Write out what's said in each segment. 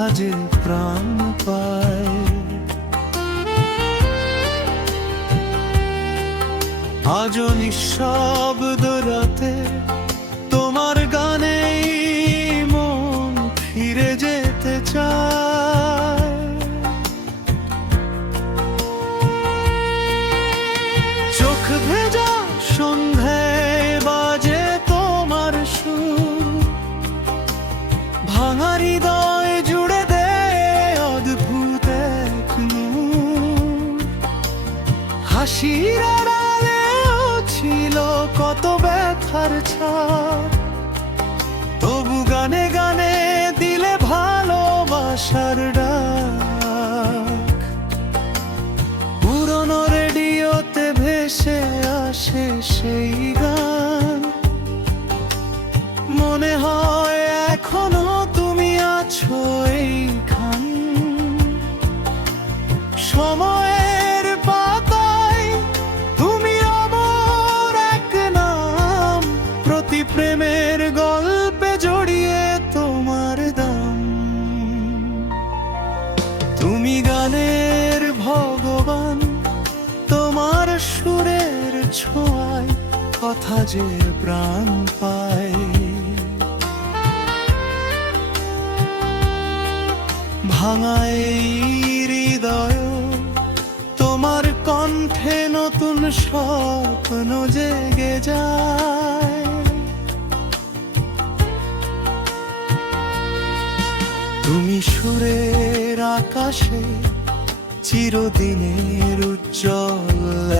কথা যে প্রাণ পায়। আজও নিঃশব্দ রাতে তোমার গানেই মন ফিরে যেতে চায়। চোখ ভেজা সন্ধ্যায় বাজে তোমার সুর, ভাঙা হৃদয় জুড়ে দেয় অদ্ভুত এক নূর। হাসির আড়ালেও ছিল কত ব্যথার ছাপ, তবু গানে গানে দিলে ভালোবাসার ডাক। পুরনো রেডিওতে ভেসে আসে সেই গান, মনে হয় এখনো তুমি আছো এইখান। সময়ের পাতায় তুমি অমর এক নাম, প্রতি প্রেমের গল্পে জড়িয়ে তোমার দাম। তুমি গানের ভগবান, তোমার সুরের ছোঁয়ায় কথা যে প্রাণ পায়। ভাঙা এই হৃদয় তোমার কণ্ঠে নতুন স্বপ্ন জেগে যায়। তুমি সুরের আকাশে চিরদিনের উজ্জ্বল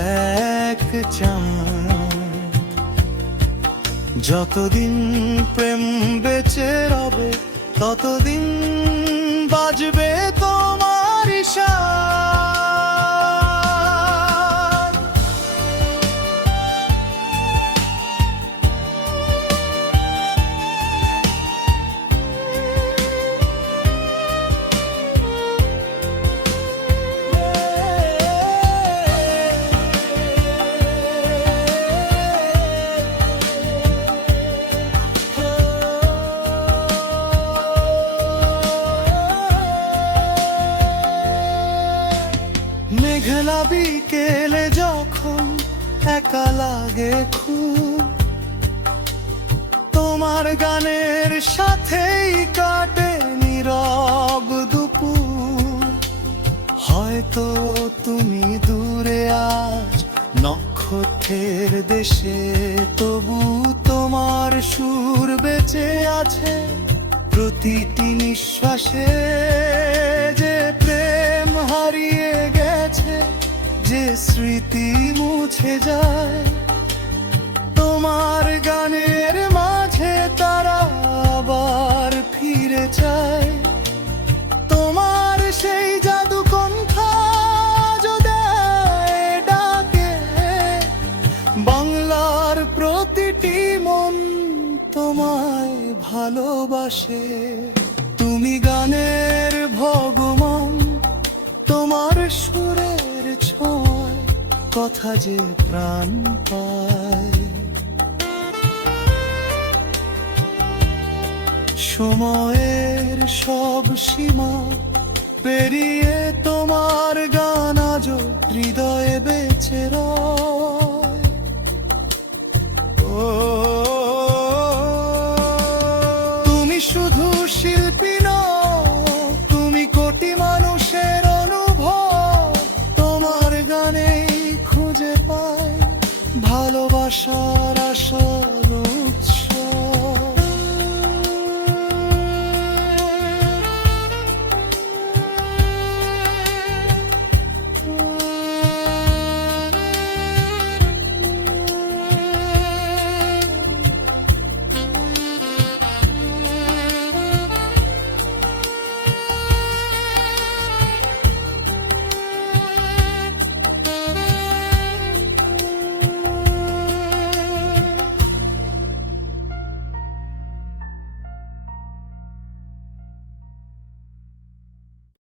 এক চাঁদ। যতদিন প্রেম বেঁচে রবে ততদিন বাজবে তোমার ইশারা। মেঘলা বিকেলে যখন একা লাগে খুব, তোমার গানের সাথেই কাটে নীরব দুপুর। হয়তো তুমি দূরে আজ নক্ষত্রের দেশে, তবু তোমার সুর বেঁচে আছে প্রতিটি নিঃশ্বাসে। যে প্রেম হারিয়ে গেছে, যে স্মৃতি মুছে যায়, তোমার গানের মাঝে তারা আবার ফিরে চায়। তোমার সেই জাদু কণ্ঠা যদি ডাকে, বাংলার প্রতিটি মন তোমায় ভালোবাসে। তুমি গানের ভগবান, তোমার সুরের ছোঁয়ায় কথা যে প্রাণ পায়। সময়ের সব সীমা পেরিয়ে তোমার গান আজও হৃদয়ে বেঁচে রয়।